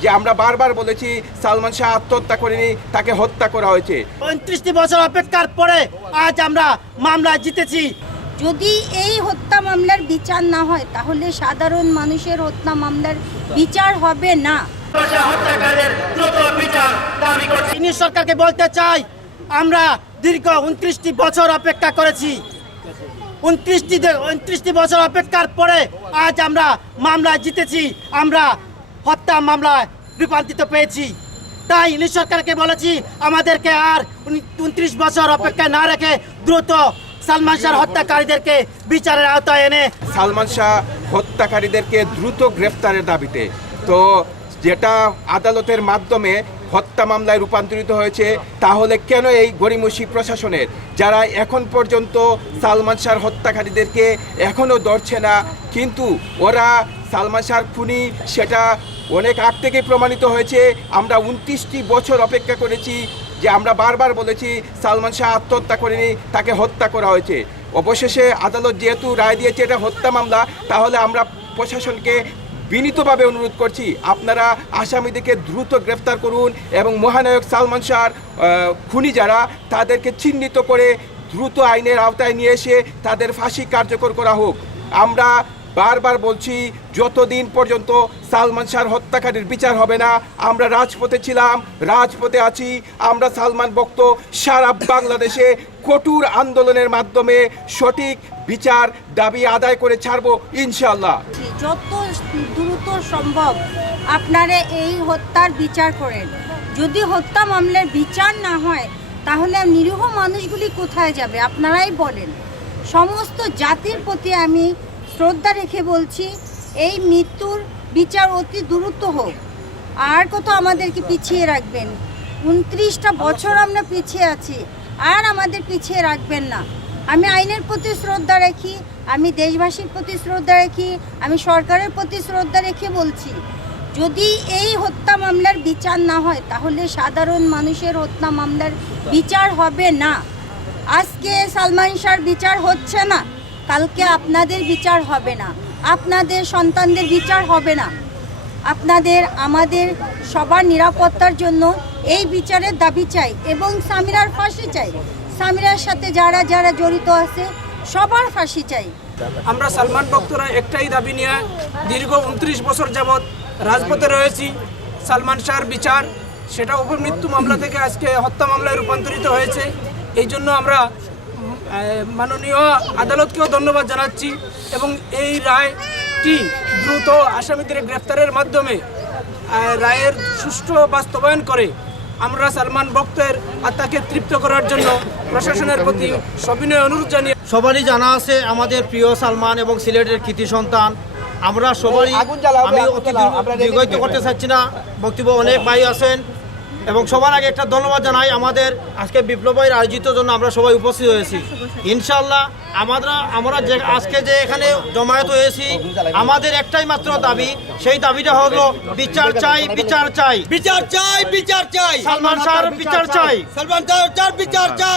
যে আমরা বারবার বলেছি সালমান শাহ আত্মহত্যা করেনি তাকে হত্যা করা হয়েছে। পঁয়ত্রিশটি বছর অপেক্ষার পরে আজ আমরা মামলা জিতেছি। যদি এই হত্যা মামলার বিচার না হয় তাহলে সাধারণ মানুষের হত্যা মামলার বিচার হবে না। ইনি সরকারকে বলতে চাই আমরা দীর্ঘ উনত্রিশটি বছর অপেক্ষা করেছি। উনত্রিশটি উনত্রিশটি বছর অপেক্ষার পরে আজ আমরা মামলা জিতেছি। আমরা হত্যা মামলায় রূপান্তরিত পেয়েছি। তাই ইনি সরকারকে বলেছি, আমাদেরকে আর উনত্রিশ বছর অপেক্ষা না রেখে দ্রুত সালমান শাহ হত্যাকারীদেরকে বিচারের আওতায় এনে সালমান শাহ হত্যাকারীদেরকে দ্রুত গ্রেফতারের দাবিতে। তো যেটা আদালতের মাধ্যমে হত্যা মামলায় রূপান্তরিত হয়েছে, তাহলে কেন এই গরিমসি প্রশাসনের, যারা এখন পর্যন্ত সালমান শাহর হত্যাকারীদেরকে এখনও ধরছে না, কিন্তু ওরা সালমান শাহর খুনি, সেটা অনেক আগ থেকে প্রমাণিত হয়েছে। আমরা উনত্রিশটি বছর অপেক্ষা করেছি যে আমরা বারবার বলেছি সালমান শাহ আত্মহত্যা করেনি, তাকে হত্যা করা হয়েছে। অবশেষে আদালত যেহেতু রায় দিয়েছে এটা হত্যা মামলা, তাহলে আমরা প্রশাসনকে বিনীতভাবে অনুরোধ করছি, আপনারা আসামিদেরকে দ্রুত গ্রেফতার করুন এবং মহানায়ক সালমান শাহর খুনি যারা, তাদেরকে চিহ্নিত করে দ্রুত আইনের আওতায় নিয়ে এসে তাদের ফাঁসি কার্যকর করা হোক। আমরা বারবার বলছি, যতদিন পর্যন্ত সালমান শাহর হত্যাকারীর বিচার হবে না, আমরা রাজপথে ছিলাম, রাজপথে আছি, আমরা সালমান ভক্ত, সারা বাংলাদেশে কঠোর আন্দোলনের মাধ্যমে সঠিক বিচার দাবি আদায় করে ছাড়বো ইনশাল্লাহ যত দ্রুত সম্ভব আপনারা এই হত্যার বিচার করেন। যদি হত্যা মামলার বিচার না হয়, তাহলে নিরীহ মানুষগুলি কোথায় যাবে? আপনারাই বলেন। সমস্ত জাতির প্রতি আমি শ্রদ্ধা রেখে বলছি, এই মৃত্যুর বিচার অতি দ্রুত হোক। আর কত আমাদেরকে পিছিয়ে রাখবেন। উনত্রিশটা বছর আমরা পিছিয়ে আছি, আর আমাদের পিছিয়ে রাখবেন না। আমি আইনের প্রতি শ্রদ্ধা রাখি, আমি দেশবাসীর প্রতি শ্রদ্ধা রাখি, আমি সরকারের প্রতি শ্রদ্ধা রেখে বলছি, যদি এই হত্যা মামলার বিচার না হয়, তাহলে সাধারণ মানুষের হত্যা মামলার বিচার হবে না। আজকে সালমান শাহর বিচার হচ্ছে না। কালকে আপনাদের বিচার হবে না। আপনাদের সন্তানদের বিচার হবে না। আপনাদের, আমাদের সবার নিরাপত্তার জন্য এই বিচারের দাবি চাই এবং সামিরার ফাঁসি চাই। সামিরার সাথে যারা যারা জড়িত আছে, সবার ফাঁসি চাই। আমরা সালমান ভক্তরা একটাই দাবি নিয়ে দীর্ঘ উনত্রিশ বছর যাবৎ রাজপথে রয়েছি। সালমান শাহর বিচার, সেটা অপমৃত্যু মামলা থেকে আজকে হত্যা মামলায় রূপান্তরিত হয়েছে। এই জন্য আমরা মাননীয় আদালতকেও ধন্যবাদ জানাচ্ছি এবং এই রায়টি দ্রুত আসামিদের গ্রেফতারের মাধ্যমে রায়ের সুষ্ঠু বাস্তবায়ন করে আমরা সালমান ভক্তের আত্মাকে তৃপ্ত করার জন্য প্রশাসনের প্রতি সবিনয় অনুরোধ জানিয়ে সবারই জানা আছে আমাদের প্রিয় সালমান এবং সিলেটের কৃতি সন্তান। আমরা সবারই আমি অতি দীর্ঘ- দীর্ঘায়িত করতে চাচ্ছি না। বক্তব্য অনেক ভাই আছেন। এবং সবার আগে একটা ধন্যবাদ জানাই আমাদের আজকে বিপ্লবের আয়োজিত জন্য আমরা সবাই উপস্থিত হয়েছি। ইনশাল্লাহ আমরা আমরা যে আজকে যে এখানে জমায়েত হয়েছি আমাদের একটাই মাত্র দাবি সেই দাবিটা হলো বিচার চাই বিচার চাই। বিচার চাই বিচার চাই। সালমান শাহর বিচার চাই। সালমান শাহর বিচার চাই।